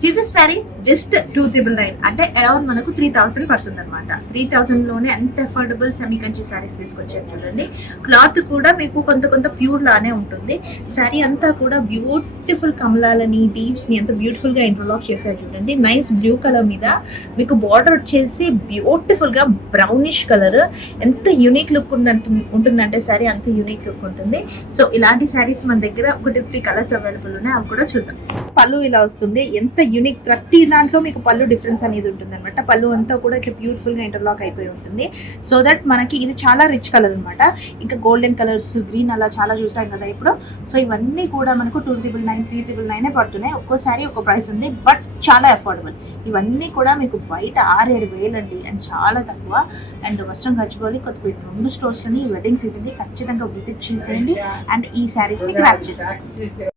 See this sorry just 2,999 అంటే around మనకు 3,000 పడుతుంది అనమాట. 3,000 లోనే అంత అఫోర్డబుల్ సెమీ కంచి సారీస్ తీసుకొచ్చారు చూడండి. క్లాత్ కూడా మీకు కొంత ప్యూర్ లానే ఉంటుంది. సారీ అంతా కూడా బ్యూటిఫుల్ కమలాలని డీప్స్ ని ఎంత బ్యూటిఫుల్ గా ఇంటర్లాక్ చేశారు చూడండి. నైస్ బ్లూ కలర్ మీద మీకు బార్డర్ వచ్చేసి బ్యూటిఫుల్ గా బ్రౌనిష్ కలర్. ఎంత యూనిక్ లుక్ ఉంటుందంటే సారీ అంత యూనిక్ లుక్ ఉంటుంది. సో ఇలాంటి సారీస్ మన దగ్గర 1-3 కలర్స్ అవైలబుల్ ఉన్నాయి, అవి కూడా చూద్దాం. పళ్ళు ఇలా వస్తుంది, ఎంత యూనిక్. ప్రతి దాంట్లో మీకు పళ్ళు డిఫరెన్స్ అనేది ఉంటుంది అనమాట. పళ్ళు అంతా కూడా ఇట్లా బ్యూటిఫుల్ గా ఇంటర్లాక్ అయిపోయి ఉంటుంది. సో దట్ మనకి ఇది చాలా రిచ్ కలర్ అనమాట. ఇంకా గోల్డెన్ కలర్స్, గ్రీన్ అలా చాలా చూసాం కదా ఇప్పుడు. సో ఇవన్నీ కూడా మనకు 2,999, 3,999 పడుతున్నాయి. ఒక్కోసారి ఒక్కో ప్రైస్ ఉంది, బట్ చాలా అఫోర్డబుల్. ఇవన్నీ కూడా మీకు బయట 6-7 వేలు అండి, అండ్ చాలా తక్కువ. అండ్ వస్త్రం గచ్చిబౌలి కొత్తపేట 2 స్టోర్స్ లోని వెడ్డింగ్ సీజన్ ని ఖచ్చితంగా విజిట్ చేసేయండి అండ్ ఈ శారీస్ ని గ్రాబ్ చేసేయండి.